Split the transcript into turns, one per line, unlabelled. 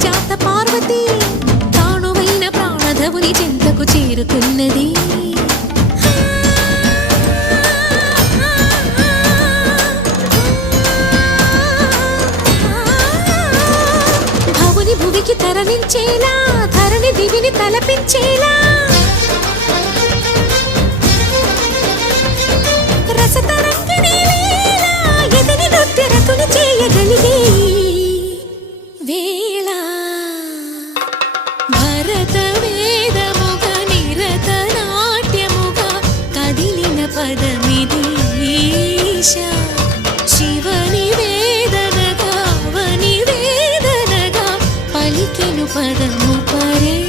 భారతి తానువైన ప్రాణధవుని చెంతకు చేరుకున్నది భవుని భువికి తరలించేలా ధరణి దివిని తలపించేలా పదము పరే.